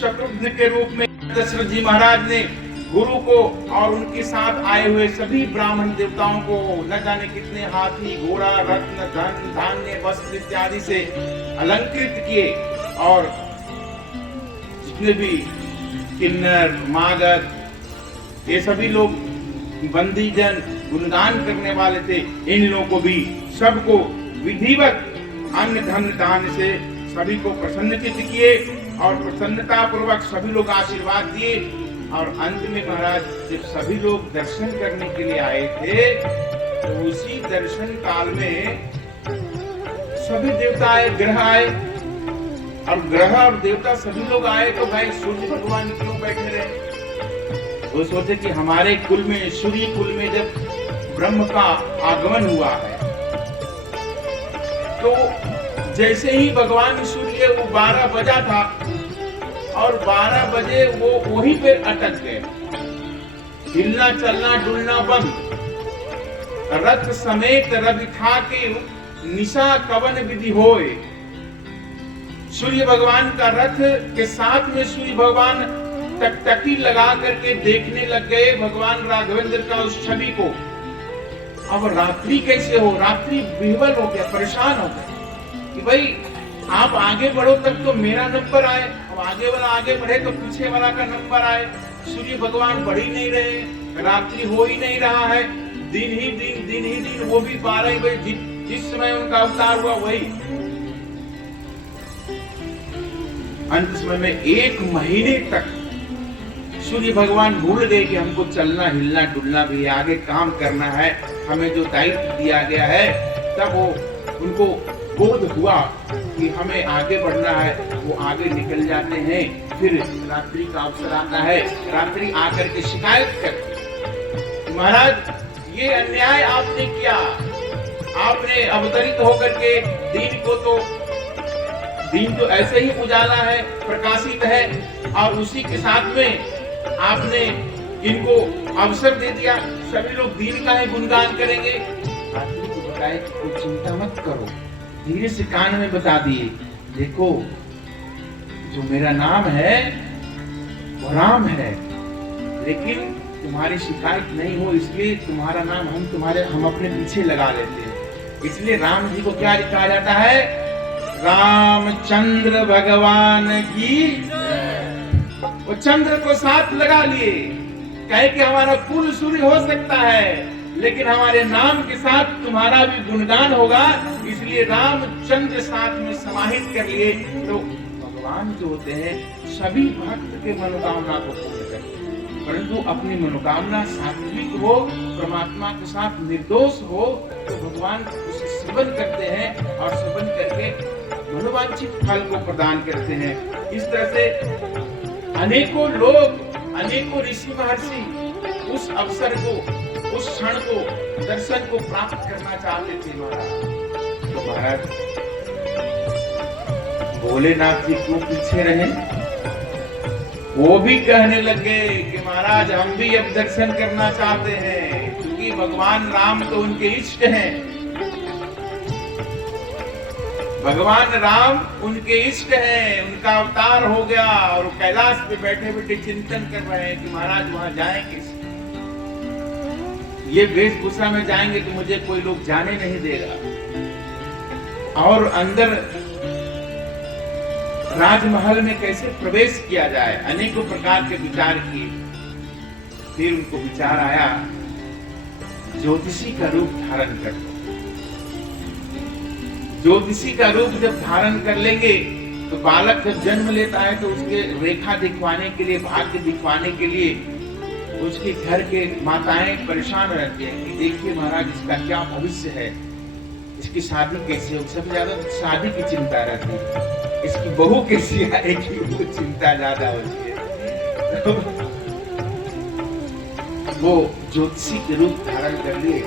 शत्रुघ्न के रूप में दशरथ जी महाराज ने गुरु को और उनके साथ आए हुए सभी ब्राह्मण देवताओं को न जाने कितने हाथी घोड़ा रत्न धन धान्य वस्त्र इत्यादि से अलंकृत किए। और जितने भी किन्नर मागध ये सभी लोग बंदी जन गुणगान करने वाले थे, इन लोगों को भी सबको विधिवत अन्न धन दान से सभी को प्रसन्नचित्त किए और प्रसन्नता पूर्वक सभी लोग आशीर्वाद दिए। और अंत में महाराज जब सभी लोग दर्शन करने के लिए आए थे तो उसी दर्शन काल में सभी देवता आए, ग्रह आए, और ग्रह और देवता सभी लोग आए तो भाई सूर्य भगवान क्यों बैठे रहे? वो सोचे कि हमारे कुल में, सूर्य कुल में जब ब्रह्म का आगमन हुआ है तो जैसे ही भगवान सूर्य वो 12 बजा था और 12 बजे वो वहीं पे अटक गए। हिलना चलना डुलना बंद, रथ समेत रवि था के निशा कवन विधि होए। सूर्य भगवान का रथ के साथ में सूर्य भगवान टकटकी लगा करके देखने लग गए भगवान राघवेंद्र का उस छवि को। अब रात्रि कैसे हो, रात्रि विह्वल हो गया, परेशान हो गया कि भाई आप आगे बढ़ो तब तो मेरा नंबर आए, अब आगे वाला आगे बढ़े तो पीछे वाला का नंबर आए। सूर्य भगवान बढ़ ही नहीं रहे, रात्रि हो ही नहीं रहा है, दिन ही दिन, वो भी 12 बजे जिस समय उनका अवतार हुआ वही। अंत समय में 1 महीने तक सूर्य भगवान भूल गए कि हमको चलना हिलना डुलना भी, आगे काम करना है, हमें जो दायित्व दिया गया है। तब वो उनको बोध हुआ कि हमें आगे बढ़ना है, वो आगे निकल जाते हैं। फिर रात्रि का अवसर आता है, रात्रि आकर के शिकायत करते, महाराज ये अन्याय आपने किया, आपने अवतरित होकर के दिन तो ऐसे ही उजाला है, प्रकाशित है, और उसी के साथ में आपने इनको अवसर दे दिया। सभी लोग दिन का ही गुणगान करेंगे। रात्रि को बताए कोई चिंता मत करो, धीरे से कान में बता दिए, देखो जो मेरा नाम है वो राम है, लेकिन तुम्हारी शिकायत नहीं हो इसलिए तुम्हारा नाम हम अपने पीछे लगा लेते हैं। इसलिए राम जी को क्या कहा जाता है? रामचंद्र भगवान की। वो चंद्र को साथ लगा लिए, कहे कि हमारा कुल सूर्य हो सकता है लेकिन हमारे नाम के साथ तुम्हारा भी गुणगान होगा, इसलिए रामचंद्र साथ में समाहित कर लिए। तो भगवान जो होते हैं सभी भक्त के मनोकामना को पूर्ण करते हैं, परंतु अपनी मनोकामना सात्विक हो, परमात्मा के साथ निर्दोष हो तो भगवान उसे सेवन करते हैं और सेवन करके मनोवांछित फल को प्रदान करते हैं। इस तरह से अनेकों लोग, अनेकों ऋषि महर्षि उस अवसर को, उस क्षण को, दर्शन को प्राप्त करना चाहते थे महाराज। तो महाराज भोलेनाथ जी क्यों पीछे रहे? वो भी कहने लगे कि महाराज हम भी अब दर्शन करना चाहते हैं, क्योंकि भगवान राम तो उनके इष्ट हैं। भगवान राम उनके इष्ट हैं, उनका अवतार हो गया और कैलाश पे बैठे बैठे चिंतन कर रहे हैं कि महाराज वहां जाएंगे, ये वेशभूषा में जाएंगे तो मुझे कोई लोग जाने नहीं देगा, और अंदर राजमहल में कैसे प्रवेश किया जाए, अनेकों प्रकार के विचार किए। फिर उनको विचार आया ज्योतिषी का रूप धारण कर। ज्योतिषी का रूप जब धारण कर लेंगे तो बालक जब जन्म लेता है तो उसके रेखा दिखवाने के लिए, भाग्य दिखवाने के लिए उसके घर के माताएं परेशान रहती हैं कि देखिए महाराज इसका क्या भविष्य है, इसकी शादी कैसे हो। सबसे ज्यादा शादी की चिंता रहती है, इसकी बहू कैसी आएगी वो चिंता ज्यादा होती है। तो वो ज्योतिषी के रूप धारण कर लिए।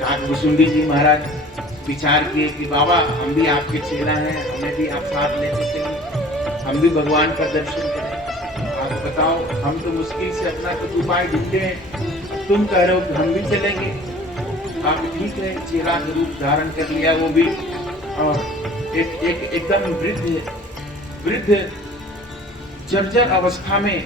काकभुसुंडी जी महाराज विचार किए कि बाबा हम भी आपके चेला हैं, हमें भी आप साथ लेते चलिए, हम भी भगवान का दर्शन करें। आप बताओ, हम तो मुश्किल से अपना कुछ उपाय ढूंढे हैं, तुम कह रहे हो कि हम भी चलेंगे। आप ठीक है, चेला का रूप धारण कर लिया वो भी, और एकदम वृद्ध जर्जर अवस्था में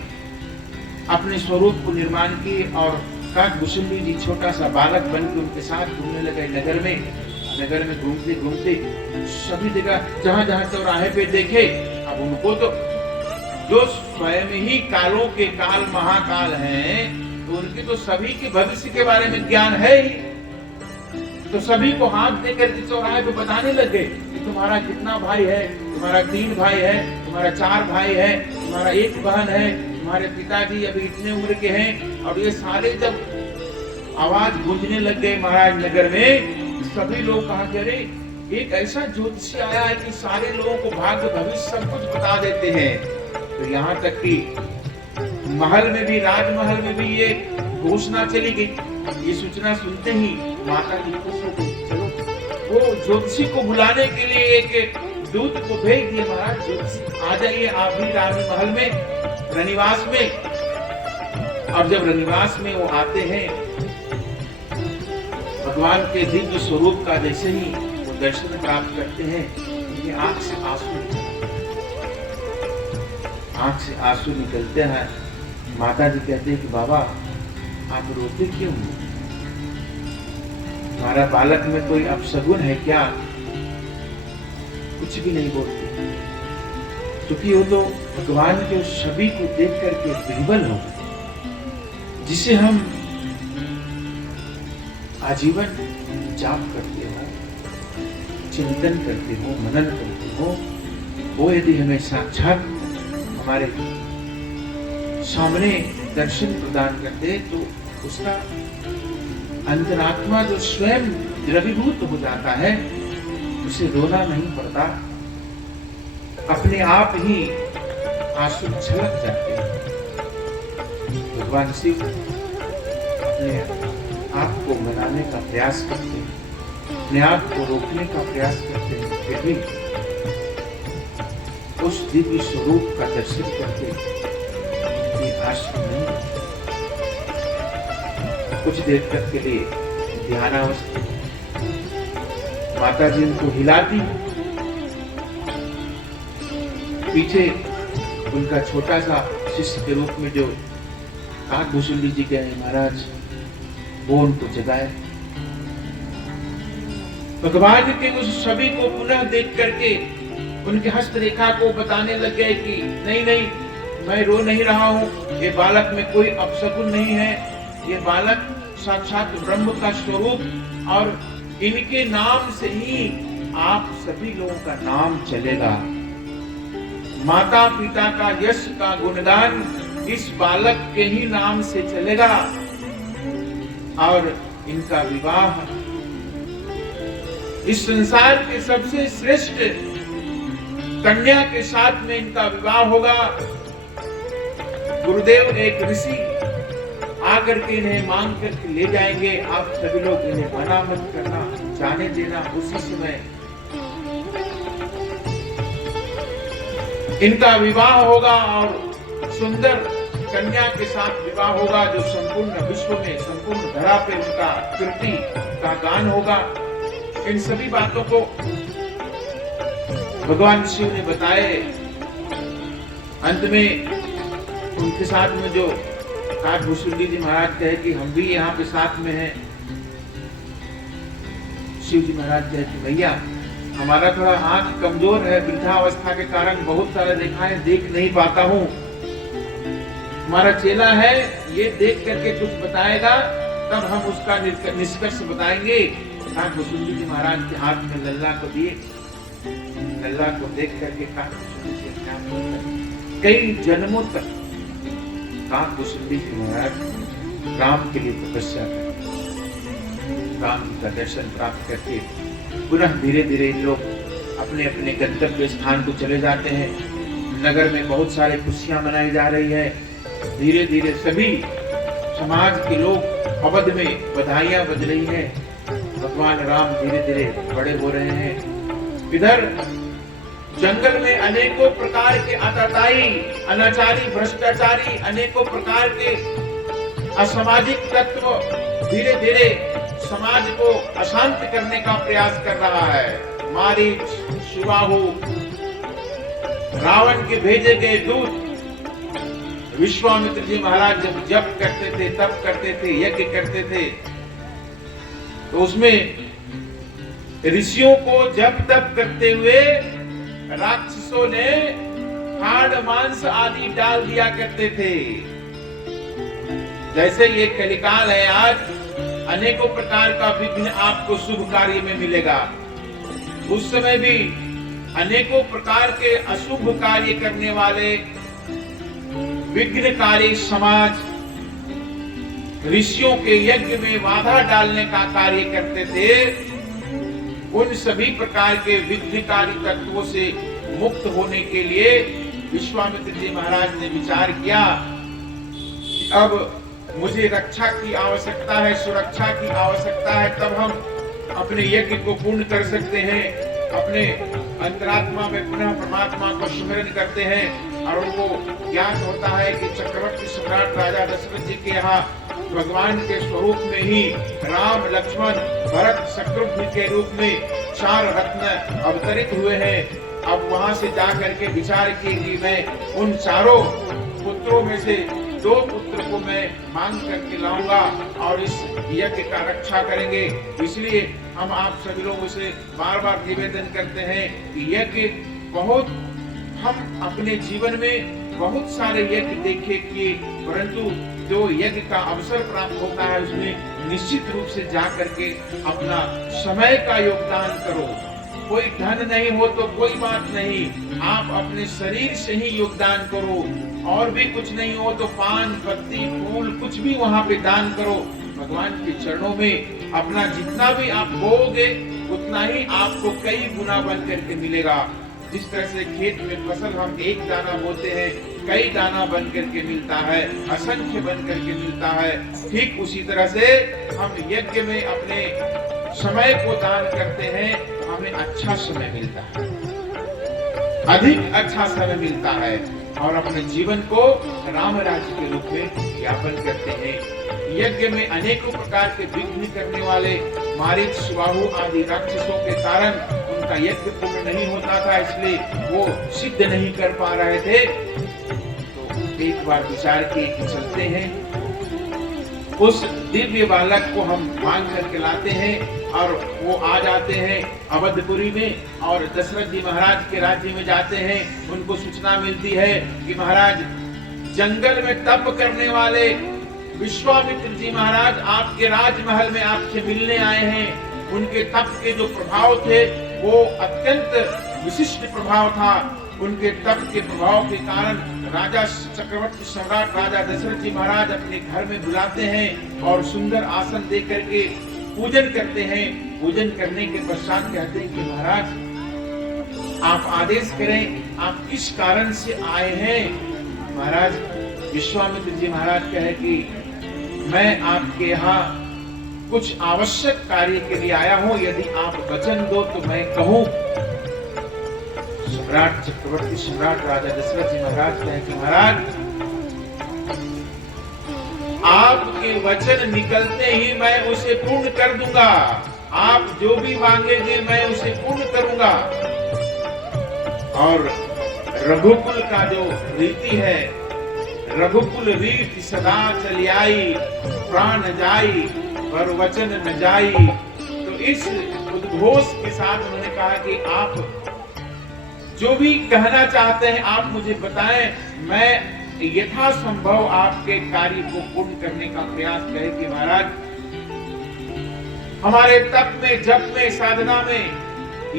अपने स्वरूप को निर्माण किए। और काकभुसुंडी जी छोटा सा बालक बन के उनके साथ घूमने लगे नगर में घूमते घूमते सभी जगह जहां जहां चौराहे पे देखे। अब उनको तो जो स्वयं ही कालों के काल महाकाल हैं, तो उनके तो सभी के भविष्य के बारे में ज्ञान है ही, तो सभी को हाथ देकर के चौराहे पे बताने लगे कि तुम्हारा कितना भाई है? तुम्हारा 3 भाई है, तुम्हारा 4 भाई है, तुम्हारा 1 बहन है, तुम्हारे पिताजी अभी इतने उम्र के हैं। और ये सारे जब आवाज गूंजने लग गए महाराज नगर में, सभी लोग कहा कि अरे एक ऐसा ज्योतिषी आया है कि सारे लोगों को भाग्य भविष्य सब कुछ बता देते हैं। तो यहाँ तक कि महल में भी, राजमहल में भी ये घोषणा चली गई। ये सूचना सुनते ही माता जी खुश हो गई। चलो वो ज्योतिषी को बुलाने के लिए एक दूत को भेज दिए, महाराज ज्योतिषी आ जाइए आप भी राजमहल में, रनिवास में। और जब रनिवास में वो आते हैं, भगवान के दिव्य स्वरूप का जैसे ही वो दर्शन प्राप्त करते हैं, उनकी आंख से आंसू निकलते हैं। माता जी कहते हैं कि बाबा आप रोते क्यों हो? हमारा बालक में कोई अपशगुन है क्या? कुछ भी नहीं बोलते, क्योंकि वो तो भगवान के उस छवि को देख करके विह्वल हो गए, जिसे हम आजीवन जाप करते हो, चिंतन करते हो, मनन करते हो। वो यदि हमें साक्षात हमारे सामने दर्शन प्रदान करते तो उसका अंतरात्मा जो स्वयं द्रवीभूत हो जाता है, उसे रोना नहीं पड़ता, अपने आप ही आंसू छलक जाते हैं। भगवान शिव अपने आप को मनाने का प्रयास करते हैं, अपने आप को रोकने का प्रयास करते हैं, फिर भी उस दिव्य स्वरूप का दर्शन करके आंसू नहीं। कुछ देर तक के लिए ध्यानावस्था माता जी उनको हिलाती, पीछे उनका छोटा सा शिष्य के रूप में जो काकभूषुंडी जी गए महाराज, वो उनको जगाए। भगवान के उस छवि को पुनः देख करके उनके हस्तरेखा को बताने लग गए कि नहीं नहीं, मैं रो नहीं रहा हूँ, ये बालक में कोई अपशकुन नहीं है, ये बालक साक्षात ब्रह्म का स्वरूप, और इनके नाम से ही आप सभी लोगों का नाम चलेगा। माता पिता का यश का गुणगान इस बालक के ही नाम से चलेगा, और इनका विवाह इस संसार के सबसे श्रेष्ठ कन्या के साथ में इनका विवाह होगा। गुरुदेव एक ऋषि आकर के इन्हें मांग करके ले जाएंगे, आप सभी लोग इन्हें मना मत करना, जाने देना। उसी समय इनका विवाह होगा और सुंदर कन्या के साथ विवाह होगा, जो संपूर्ण विश्व में, संपूर्ण धरा पे उनका कीर्ति का गान होगा। इन सभी बातों को भगवान शिव ने बताए। अंत में उनके साथ में जो काकभूषुंडी जी महाराज कहे कि हम भी यहाँ पे साथ में हैं। शिव जी महाराज कहे कि भैया हमारा थोड़ा आंख कमजोर है, वृद्धावस्था के कारण बहुत सारे रेखाएं देख नहीं पाता हूँ। हमारा चेला है, ये देख करके कुछ बताएगा, तब हम उसका निष्कर्ष बताएंगे। काकभूषुंडी जी महाराज के हाथ में लल्ला को दिए। लल्ला को देख करके काकभूषुंडी जी क्या बोलते, कई जन्मों तक काकभूषुंडी जी महाराज राम के लिए तपस्या करते, राम जी का दर्शन प्राप्त करके पुनः धीरे धीरे लोग अपने अपने गंतव्य स्थान को चले जाते हैं। नगर में बहुत सारे खुशियां मनाई जा रही है। धीरे धीरे सभी समाज के लोग अवध में बधाइयां बज रही है। भगवान राम धीरे धीरे बड़े हो रहे हैं। इधर जंगल में अनेकों प्रकार के आतताई, अनाचारी, भ्रष्टाचारी, अनेकों प्रकार के असामाजिक तत्व धीरे धीरे समाज को अशांत करने का प्रयास कर रहा है। मारीच, शिवाहु, रावण के भेजे गए दूत विश्वामित्र जी महाराज जब जप करते थे, तप करते थे, यज्ञ करते थे, तो उसमें ऋषियों को जप तप करते हुए राक्षसों ने हाड़ मांस आदि डाल दिया करते थे। जैसे ये कलिकाल है, आज अनेकों प्रकार का विघ्न आपको शुभ कार्य में मिलेगा। उस समय भी अनेकों प्रकार के अशुभ कार्य करने वाले विघ्नकारी समाज ऋषियों के यज्ञ में बाधा डालने का कार्य करते थे, उन सभी प्रकार के विघ्नकारी तत्वों से मुक्त होने के लिए विश्वामित्र जी महाराज ने विचार किया कि अब मुझे रक्षा की आवश्यकता है, सुरक्षा की आवश्यकता है, तब हम अपने यज्ञ को पूर्ण कर सकते हैं, अपने अंतरात्मा में पुनः परमात्मा को स्मरण करते हैं और उनको ज्ञान होता है कि चक्रवर्ती सम्राट राजा दशरथ जी के यहाँ भगवान के स्वरूप में ही राम, लक्ष्मण, भरत, शत्रुघ्न के रूप में 4 रत्न अवतरित हुए हैं। अब वहां से जाकर के विचार की कि मैं उन चारों पुत्रों में से 2 पुत्र को मैं मांग करके लाऊंगा और इस यज्ञ का रक्षा करेंगे। इसलिए हम आप सभी लोगों से बार बार निवेदन करते हैं कि यज्ञ बहुत, हम अपने जीवन में बहुत सारे यज्ञ देखे किए, परंतु जो यज्ञ का अवसर प्राप्त होता है उसमें निश्चित रूप से जा करके अपना समय का योगदान करो। कोई धन नहीं हो तो कोई बात नहीं, आप अपने शरीर से ही योगदान करो, और भी कुछ नहीं हो तो पान, पत्ती, फूल कुछ भी वहां पे दान करो। भगवान के चरणों में अपना जितना भी आप बोओगे उतना ही आपको कई गुना बन करके मिलेगा। जिस तरह से खेत में फसल हम एक दाना बोते हैं, कई दाना बन करके मिलता है, असंख्य बन करके मिलता है, ठीक उसी तरह से हम यज्ञ में अपने समय को दान करते हैं, हमें अच्छा समय मिलता है, अधिक अच्छा समय मिलता है और अपने जीवन को राम राज्य के रूप में यापन करते हैं। यज्ञ में अनेकों प्रकार के विघ्न करने वाले मारीच, सुबाहु आदि राक्षसों के कारण उनका यज्ञ पूर्ण नहीं होता था, इसलिए वो सिद्ध नहीं कर पा रहे थे। तो एक बार विचार किए कि चलते हैं, उस दिव्य बालक को हम मांग करके लाते हैं और वो आ जाते हैं अवधपुरी में और दशरथ जी महाराज के राज्य में जाते हैं। उनको सूचना मिलती है कि महाराज जंगल में तप करने वाले विश्वामित्र जी महाराज आपके राजमहल में आपसे मिलने आए हैं। उनके तप के जो प्रभाव थे वो अत्यंत विशिष्ट प्रभाव था। उनके तप के प्रभाव के कारण राजा चक्रवर्ती सम्राट राजा दशरथ जी महाराज अपने घर में बुलाते हैं और सुंदर आसन दे करके पूजन करते हैं। पूजन करने के पश्चात कहते हैं कि महाराज आप आदेश करें, आप किस कारण से आए हैं। महाराज विश्वामित्र जी महाराज कहे कि मैं आपके यहाँ कुछ आवश्यक कार्य के लिए आया हूं, यदि आप वचन दो तो मैं कहूं। सम्राट चक्रवर्ती सम्राट राजा दशरथ जी महाराज कहे कि महाराज आपके वचन निकलते ही मैं उसे पूर्ण कर दूंगा, आप जो भी मांगेंगे मैं उसे पूर्ण करूंगा। और रघुकुल का जो रीति है, रघुकुल रीति सदा चली आई, प्राण जाई पर वचन न जाई। तो इस उद्घोष के साथ उन्होंने कहा कि आप जो भी कहना चाहते हैं आप मुझे बताएं, मैं यथासंभव आपके कार्य को पूर्ण करने का प्रयास करें। कि महाराज हमारे तप में, जप में, साधना में,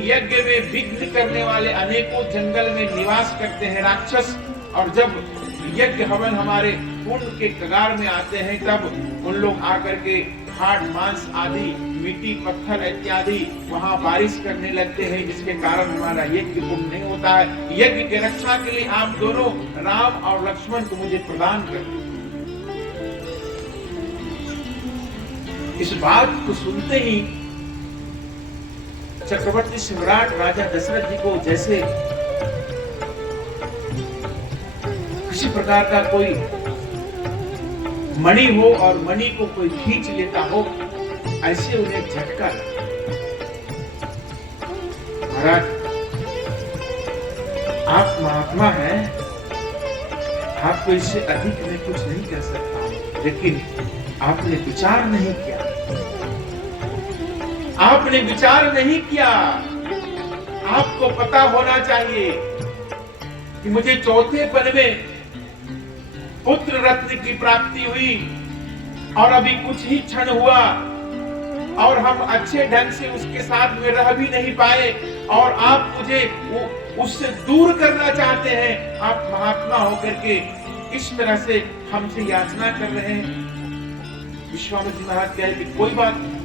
यज्ञ में विघ्न करने वाले अनेकों जंगल में निवास करते हैं राक्षस, और जब यज्ञ हवन हमारे पूर्ण के कगार में आते हैं तब उन लोग आकर के हाड़, मांस आदि, मिट्टी, पत्थर इत्यादि वहां बारिश करने लगते हैं, जिसके कारण हमारा यज्ञ पूर्ण नहीं होता है। यज्ञ की रक्षा के लिए आप दोनों राम और लक्ष्मण को मुझे प्रदान कर। इस बात को सुनते ही चक्रवर्ती सम्राट राजा दशरथ जी को जैसे किसी प्रकार का कोई मणि हो और मणि को कोई खींच लेता हो, ऐसे उन्हें झटका लगा। महाराज आप महात्मा हैं, आपको इससे अधिक मैं कुछ नहीं कह सकता, लेकिन आपने विचार नहीं किया, आपने विचार नहीं किया। आपको पता होना चाहिए कि मुझे चौथे पन में पुत्र रत्न की प्राप्ति हुई और अभी कुछ ही क्षण हुआ और हम अच्छे ढंग से उसके साथ में रह भी नहीं पाए और आप मुझे उससे दूर करना चाहते हैं। आप महात्मा होकर के इस तरह से हमसे याचना कर रहे हैं। विश्वामित्र जी महाराज कहे कि कोई बात नहीं,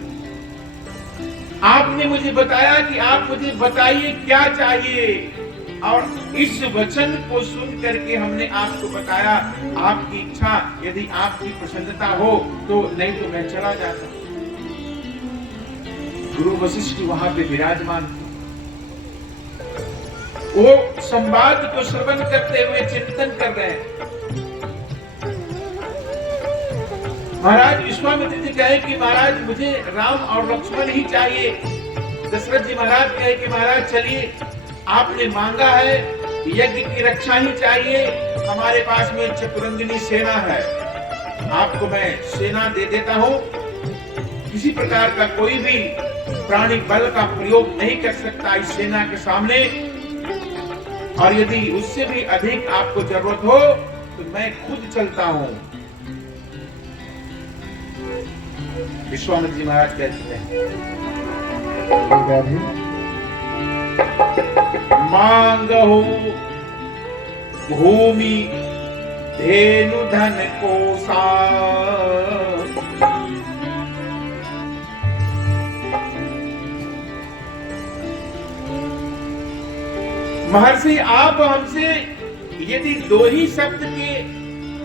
आपने मुझे बताया कि आप मुझे बताइए क्या चाहिए, और इस वचन को सुन करके हमने आपको बताया। आपकी इच्छा, यदि आपकी प्रसन्नता हो तो, नहीं तो मैं चला जाता। गुरु वशिष्ठ वहां पे विराजमान थे। वो संवाद को श्रवण करते हुए चिंतन कर रहे हैं। महाराज विश्वामित्र जी कहे कि महाराज मुझे राम और लक्ष्मण ही चाहिए। दशरथ जी महाराज कहे कि महाराज चलिए, आपने मांगा है, यज्ञ की रक्षा ही चाहिए, हमारे पास में चतुरंगिनी सेना है, आपको मैं सेना दे देता हूं। किसी प्रकार का कोई भी प्राणी बल का प्रयोग नहीं कर सकता इस सेना के सामने, और यदि उससे भी अधिक आपको जरूरत हो तो मैं खुद चलता हूं। विश्वामित्र जी महाराज कहते हैं, मांगहु भूमि धेनु धन कोसा, महर्षि आप हमसे यदि दो ही शब्द के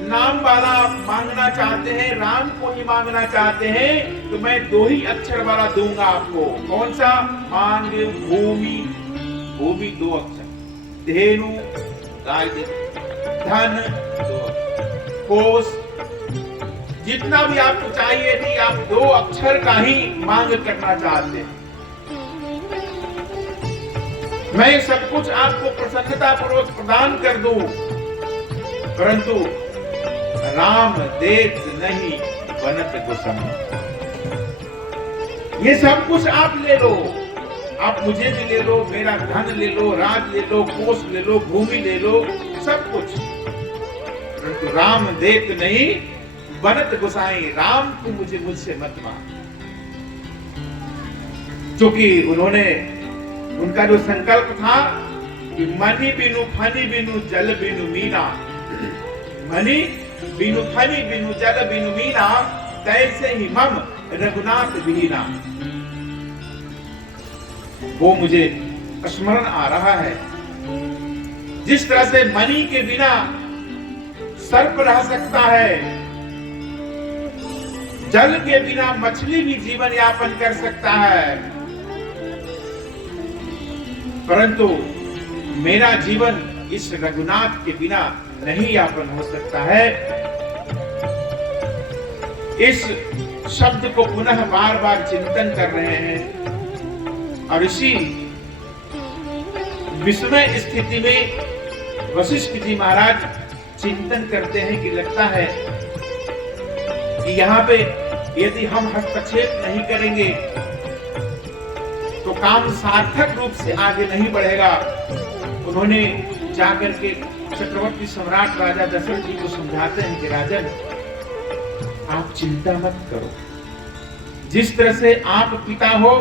नाम वाला मांगना चाहते हैं, राम को ही मांगना चाहते हैं, तो मैं दो ही अक्षर वाला दूंगा आपको। कौन सा? मांग भूमि, भूमि दो अक्षर, धेनु गाय, धन दो, कोस जितना भी आपको चाहिए थी, आप दो अक्षर का ही मांग करना चाहते हैं। मैं सब कुछ आपको प्रसन्नता पूर्वक प्रदान कर दूं, परंतु राम देत नहीं बनत कुसुम। ये सब कुछ आप ले लो, आप मुझे भी ले लो, मेरा धन ले लो, राज ले लो, कोष ले लो, भूमि ले लो, सब कुछ, परंतु राम देत नहीं बनत गोसाई, राम को मुझसे मत मांग। क्योंकि उन्होंने, उनका जो संकल्प था कि मणि बिनु फनी बिनु जल बिनु मीना, मणि बिनु फनी बिनु जल बिनु मीना, तैसे ही मम रघुनाथ विहीना। वो मुझे स्मरण आ रहा है, जिस तरह से मणि के बिना सर्प रह सकता है, जल के बिना मछली भी जीवन यापन कर सकता है, परंतु मेरा जीवन इस रघुनाथ के बिना नहीं यापन हो सकता है। इस शब्द को पुनः बार बार चिंतन कर रहे हैं, और इसी विस्मय स्थिति में वशिष्ठ जी महाराज चिंतन करते हैं कि लगता है कि यहाँ पे यदि हम हस्तक्षेप नहीं करेंगे तो काम सार्थक रूप से आगे नहीं बढ़ेगा। उन्होंने जाकर के चक्रवर्ती सम्राट राजा दशरथ जी को समझाते हैं कि राजन, आप चिंता मत करो, जिस तरह से आप पिता हो,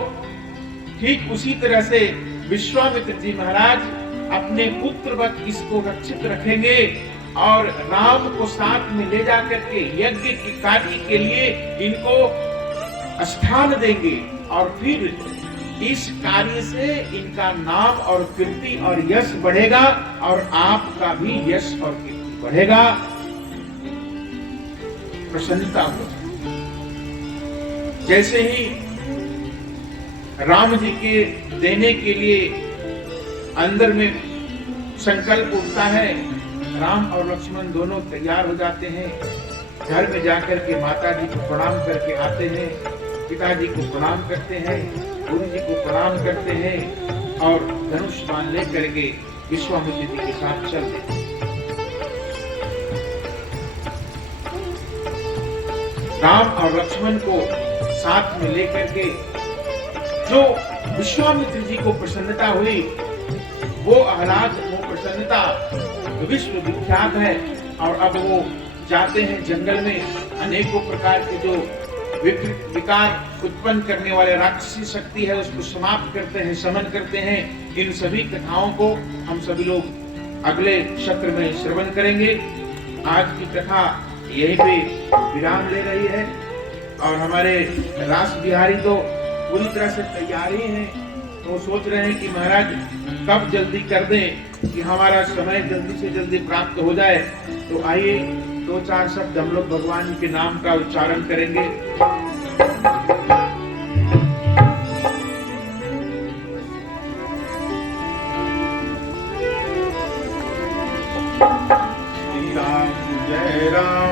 ठीक उसी तरह से विश्वामित्र जी महाराज अपने पुत्रवत इसको रक्षित रखेंगे, और राम को साथ में ले जाकर के यज्ञ की कार्य के लिए इनको स्थान देंगे, और फिर इस कार्य से इनका नाम और कीर्ति और यश बढ़ेगा, और आपका भी यश और कीर्ति बढ़ेगा, प्रसन्नता हो। जैसे ही राम जी के देने के लिए अंदर में संकल्प उठता है, राम और लक्ष्मण दोनों तैयार हो जाते हैं। घर में जाकर के माता जी को प्रणाम करके आते हैं, पिताजी को प्रणाम करते हैं, गुरु जी को प्रणाम करते हैं, और धनुष बाण लेकर के विश्वामित्र जी के साथ चल देते हैं। राम और लक्ष्मण को साथ में लेकर के जो विश्वामित्र जी को प्रसन्नता हुई, वो आह्लाद, वो प्रसन्नता विश्व विख्यात है। और अब वो जाते हैं जंगल में, अनेकों प्रकार के जो विकृत विकार उत्पन्न करने वाले राक्षसी शक्ति है उसको समाप्त करते हैं, शमन करते हैं। इन सभी कथाओं को हम सभी लोग अगले सत्र में श्रवण करेंगे। आज की कथा यहीं पे विराम ले रही है और हमारे रास बिहारी तो पूरी तरह से तैयार ही हैं, तो सोच रहे हैं कि महाराज कब जल्दी कर दें कि हमारा समय जल्दी से जल्दी प्राप्त हो जाए। तो आइए 2-4 शब्द हम लोग भगवान के नाम का उच्चारण करेंगे। श्री राम जय राम